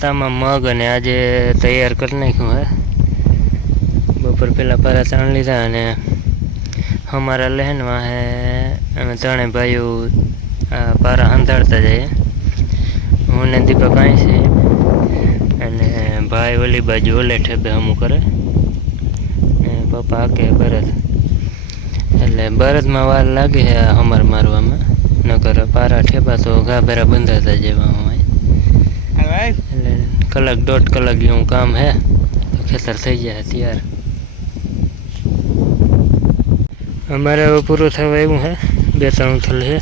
પોતામાં મગ અને આજે તૈયાર કરી નાખ્યું હે। બપોર પહેલાં પારા તાણ લીધા અને અમારા લહેનમાં હે અમે ત્રણેય ભાઈઓ પારા હંધાડતા જઈએ। હું ને દીપક અહીં છે અને ભાઈ ઓલી બાજુ ઓલે ઠેબે હમું કરે ને પપ્પા હાકે બળદ। એટલે બળદમાં વાર લાગે છે હમર મારવામાં, નકર પારા ઠેબા તો ઘાભેરા બંધાતા જેવા હોય। એટલે કલાક દોઢ કલાક જેવું કામ હે તો ખેતર થઈ જાય તૈયાર। અમારે હવે પૂરું થવા આવ્યું હે, 2-3 થલ છે।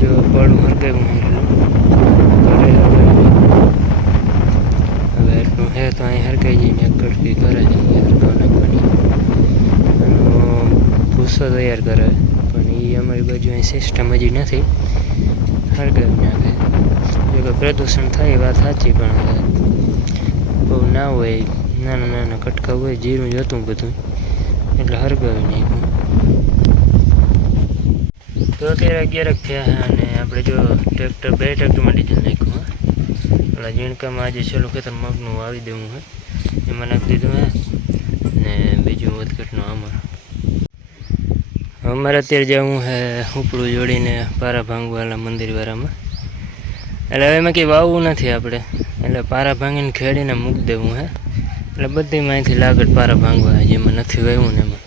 જો પડું હરગાવ્યું હવે એટલું હે તો અહીં હરગાઈ જઈને એક કડકી કરે નાખવાની ભૂસો તૈયાર કરે, પણ એ અમારી બાજુ અહીં સિસ્ટમ હજી નથી, હરગાવી નાખે। જો કે પ્રદૂષણ થાય વાત સાચી, પણ બહુ ના હોય, નાના નાના કટકા હોય, જીરું જ હતું બધું એટલે હરગાવી નાખ્યું। તો અત્યારે 11 થયા છે અને આપણે જો ટ્રેક્ટર 2 ટ્રેક્ટરમાં ડીઝલ નાખ્યું હે। ઓલા ઝીણકામાં આજે છેલ્લું ખેતર મગનું વાવી દેવું હે, એમાં નાખી દીધું હે ને બીજું વધઘટનું અમારે અત્યારે જવું હે ઉપડું જોડીને પારા ભાંગવાલા મંદિરવાળામાં। એટલે હવે એમાં કંઈ વાવવું નથી આપણે, એટલે પારા ભાંગીને ખેડીને મૂકી દેવું હે। એટલે બધીમાં અહીંથી લાગત પારા ભાંગવા જેમાં નથી વાવ્યું ને એમાં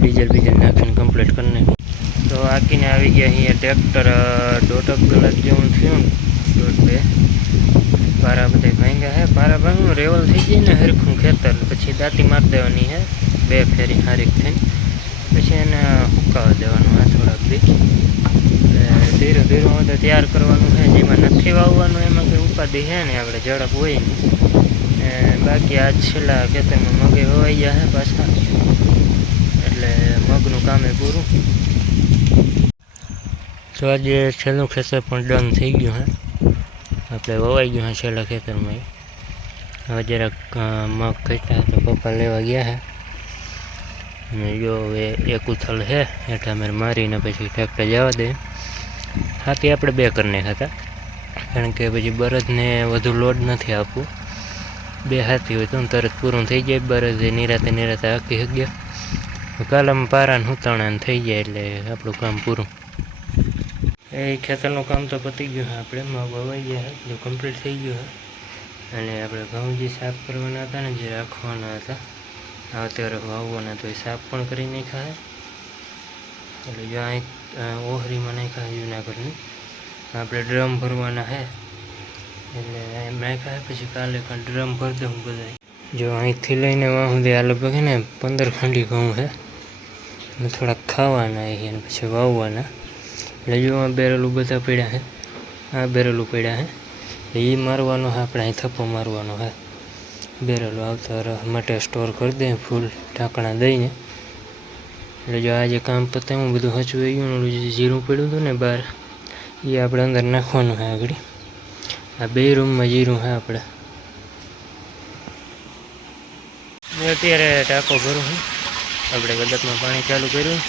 ડીઝલ બીજલ નાખીને કમ્પ્લીટ કરી નાખ્યું। તો આકીને આવી ગયા અહીંયા ટ્રેક્ટર 1.5 કલાક જેવું થયું ને, 1.5-2 પારા બધા ભાંગ્યા હે। પારા ભાંગનું રેવલ થઈ જાય ને હરખું ખેતર, પછી દાંતી મારી દેવાની હે 2 ફેરી હારીક થઈને, પછી એને સુકાવા દેવાનું હે થોડાક દી। ધીરે ધીરે તો તૈયાર કરવાનું છે, જેમાં નથી વાવવાનું એમાં કંઈ ઉપાધિ છે ને, આપણે ઝડપ હોય ને। બાકી આજ છેલ્લા ખેતરમાં મગે વવાઈ ગયા છે પાછા, એટલે મગનું કામ એ પૂરું। તો આજે છેલ્લું ખેતર પણ ડન થઈ ગયું હે, આપણે વવાઈ ગયું હે છેલ્લા ખેતરમાં। હવે જરાક મગ ઘટ્યા તો પપ્પા લેવા ગયા છે અને જો હવે 1 ઉથલ છે હેઠા મેં મારીને પછી ટ્રેક્ટર જવા દે। હાથી આપણે 2 કરી નાખ્યા હતા, કારણ કે પછી બળદને વધુ લોડ નથી આપવું, 2 હાથી હોય તો તરત પૂરું થઈ જાય, બળદ નિરાતે હાકી શક્યા। કાલામાં પારાને હુતાણાને થઈ જાય એટલે આપણું કામ પૂરું। એ ખેતરનું કામ તો પતી ગયું છે, આપણે મગ વવાઈ ગયા છે, જો કમ્પ્લીટ થઈ ગયું છે। અને આપણે ઘઉં જે સાફ કરવાના હતા ને, જે રાખવાના હતા અત્યારે વાવવાના, તો એ સાફ પણ કરી નાખ્યા છે। એટલે જો અહીં ઓહરીમાં નાખ્યા જુનાગઢની, આપણે ડ્રમ ભરવાના છે એટલે એમ નાખ્યા છે, પછી કાલે ડ્રમ ભરી દઉં બધા। જો અહીંથી લઈને વાં સુધી આ લગભગ છે ને 15 ખંડી ઘઉં છે અને થોડાક ખાવાના છે અને પછી વાવવાના। એટલે જો આ બેરલું બધા પડ્યા છે, આ બેરલું પડ્યા છે, એ મારવાનો છે આપણે, અહીં થપ્પો મારવાનો છે। બેરલું આવતા માટે સ્ટોર કરી દઈએ ફૂલ ઢાંકણા દઈને। એટલે જો આજે કામ પતાવ્યું બધું હચવાઈ ગયું, જીરું પડ્યું હતું ને બહાર, એ આપણે અંદર નાખવાનું છે આગળ। આ 2 રૂમમાં જીરું છે આપણે। અત્યારે ટાંકો ભરું છું, આપણે ગદકમાં પાણી ચાલુ કર્યું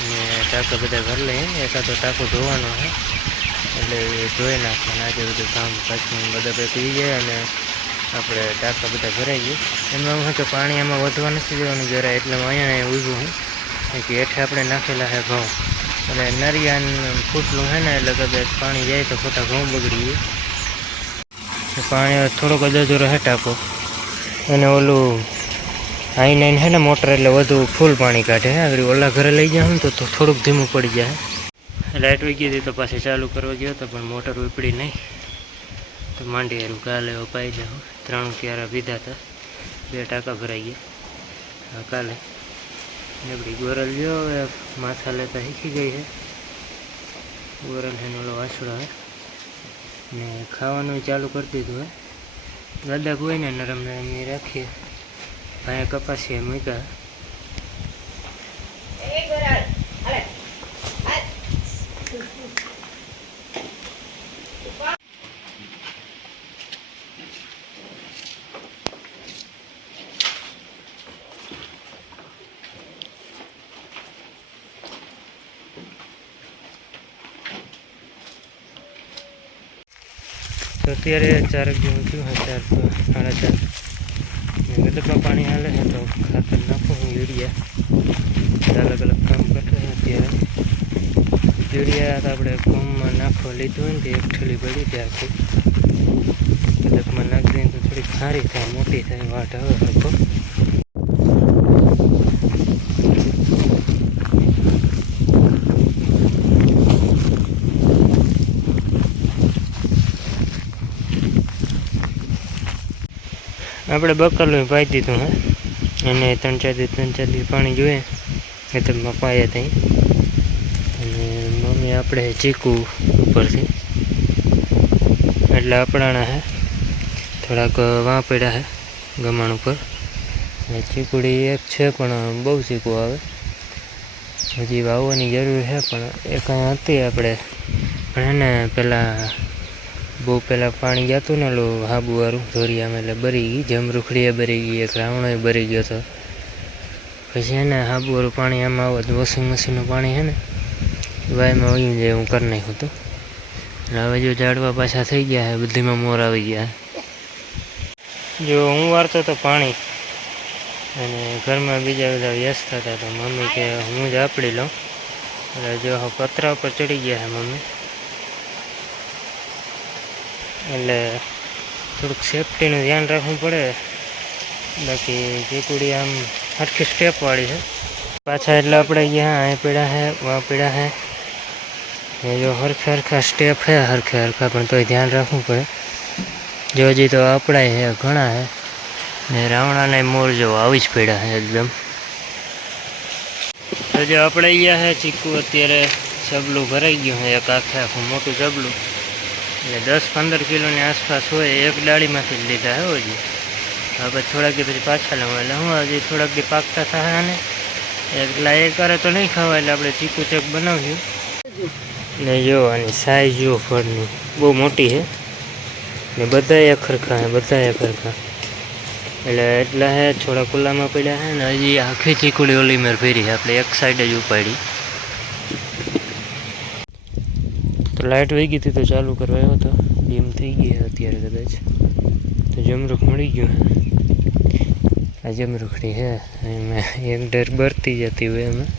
અને ટાંકા બધા ભરી લઈએ। એકાદો ટાંકો ધોવાનો છે એટલે એ ધોઈ નાખવાનું, આજે બધું કામ પાછું બધા પી જાય અને આપણે ટાંકા બધા ભરાઈ જાય। એમાં હું કે પાણી આમાં વધવા નથી દેવાનું જરા, એટલે હું અહીંયા ઊભું છું કે હેઠે આપણે નાખેલા છે ઘઉં, એટલે નરિયાન ફૂટલું છે ને, એટલે કદાચ પાણી જાય તો ખોટા ઘઉં બગડી જાય। પાણી થોડોક જ રહે ટાંકો, અને ઓલું I9 છે ને મોટર, એટલે વધુ ફૂલ પાણી કાઢે। આગળ ઓલા ઘરે લઈ જાઉં ને તો થોડુંક ધીમું પડી જાય। લાઇટ વહી ગઈ હતી તો પાછી ચાલુ કરવા ગયો હતો, પણ મોટર ઉપડી નહીં, તો માંડી હારું કાલે પાઈ જાઉં। 3 ક્યારા પીધા હતા, 2 ટાંકા ભરાઈ ગયા કાલે। નીકળી ગોરલ જો હવે માથા લેતા શીખી ગઈ છે, ગોરલ છે ને ઓલો વાછડો છે ને ખાવાનું ચાલુ કરી દીધું છે। ગદક હોય ને નરમ નરમ એ રાખીએ, અહીંયા કપાસી મૂક્યા। અત્યારે 4 જેવું થયું હે, 4 તો 4:30. ગદરમાં પાણી હાલે છે તો ખાતર નાખું હું યુરિયા. અલગ અલગ કામ કરતો છે અત્યારે. યુરિયા તો આપણે ઘઉંમાં નાખવા લીધું હોય ને તે એક થેલી પડી હતી આખી. ગદરમાં નાખી દઈએ તો થોડીક સારી થાય, મોટી થાય, વાટ આવે સરખો. આપણે બકરલું પાઈ દીધું હે, અને 3-4 દી પાણી જોઈએ ખેતરમાં પાયા ત્યાં. અને મમ્મી આપણે ચીકુ ઉપરથી એટલે આપણાના હે થોડાક વાં પડ્યા હે ગમાણ ઉપર. અને ચીકુડી એક છે પણ બહુ ચીકુ આવે, હજી વાવવાની જરૂર છે. પણ એક અહીં હતી આપણે, પણ એને પહેલાં બહુ પહેલાં પાણી જતું ને ઓલું હાબુવાળું ધોરિયામાં, એટલે બરી ગઈ. જમરૂખડીએ બરી ગઈ, એક રાવણોએ બરી ગયો હતો. પછી એને હાબુવાળું પાણી આમાં આવે તો વોશિંગ મશીનનું પાણી છે ને વાયમાં વયું જાય હું કરી નાખ્યું હતું. એટલે હવે જો ઝાડવા પાછા થઈ ગયા છે, બધીમાં મોર આવી ગયા. જો હું વારતો તો પાણી, અને ઘરમાં બીજા બધા વ્યસ્ત હતા તો મમ્મી કે હું જ આપડી લઉં. એટલે જો પતરા ઉપર ચડી ગયા છે મમ્મી, એટલે થોડુંક સેફટીનું ધ્યાન રાખવું પડે. બાકી ચીકુડી આમ હરખી સ્ટેપવાળી છે પાછા, એટલે આપણે અહીંયા અહીં પીડા છે, વાં પીડા છે. એ જો હરખા સ્ટેપ છે, હરખા પણ તોય ધ્યાન રાખવું પડે. જો હજી તો આપણાય છે ઘણા છે, ને રાવણાના મોર જો આવી જ પડ્યા છે એકદમ. તો જો આપણે અહીંયા છે ચીકુ, અત્યારે ચબલું ભરાઈ ગયું છે, એક આખું મોટું ચબલું. એટલે 10-15 કિલોની આસપાસ હોય, એક ડાળીમાંથી જ લીધા હે હજી. હવે થોડાક દી પછી પાછા લઉં, એટલે હું હજી થોડાક દી પાકતા થાય ને એટલા એક કરે તો નહીં ખાવા, એટલે આપણે ચીકુ ચેક બનાવ્યું. ને જો આની સાઈઝ જો ફળની બહુ મોટી છે, ને બધાએ ખરખા છે, બધાએ ખરખા. એટલે એટલા હે થોડા ખુલ્લામાં પડ્યા છે, ને હજી આખી ચીકુડી ઓલી મેર ફેરી છે, આપણે એક સાઈડ જ ઉપાડી. તો લાઇટ વહી ગઈ હતી તો ચાલુ કરવા આવ્યો હતો, ડીમ થઈ ગઈ છે અત્યારે કદાચ. તો જમરૂખ મળી ગયું. આ જમરૂખડી છે, એમાં એક ડર બરતી જતી હોય, એમાં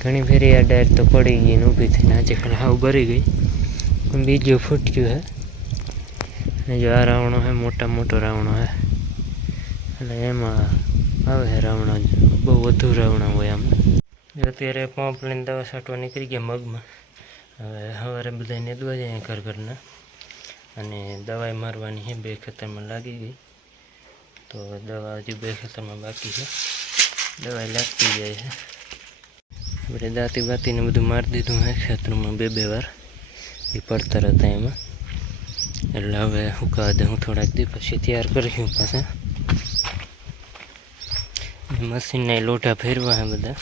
ઘણી ફેરી આ ડાયર તો પડી ગઈ ને ઊભી થઈને આજે ખાલી હાવ ભરી ગઈ. પણ બીજું ફૂટ્યું છે. અને જો આ રાવણો છે, મોટો રાવણો છે, એટલે એમાં આવે છે રાવણા, બહુ વધુ રાવણા હોય આમાં. અત્યારે પંપ લઈને દવા છાંટવા નીકળી ગયા મગમાં. હવે સવારે બધા નેદવા જાય ઘરના, અને દવાઈ મારવાની છે, 2 ખેતરમાં લાગી ગઈ. તો દવા હજી 2 ખેતરમાં બાકી છે, દવાઈ લાગતી જાય છે. આપણે દાંતી બાતીને બધું મારી દીધું છે ખેતરમાં 2 વાર, એ પડતર હતા એમાં. એટલે હવે સુકાવા દે, હું થોડાક દી પછી તૈયાર કરીશું પાછા. મશીનને લોઢા ફેરવા છે બધા.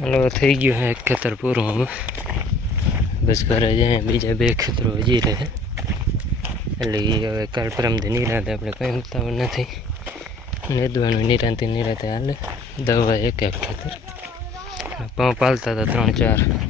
હલો થઈ ગયું છે એક ખેતર પૂરું. હવે બસ ઘરે જાય, બીજા 2 ખેતરો હજી રહે. એટલે હવે કાલ પરમથી નિરાંતે આપણે કંઈ ઉતાવળ નથી, નેદવાનું નિરાંતે હાલે. દવા એક ખેતર, પંપ હાલતા હતા 3-4.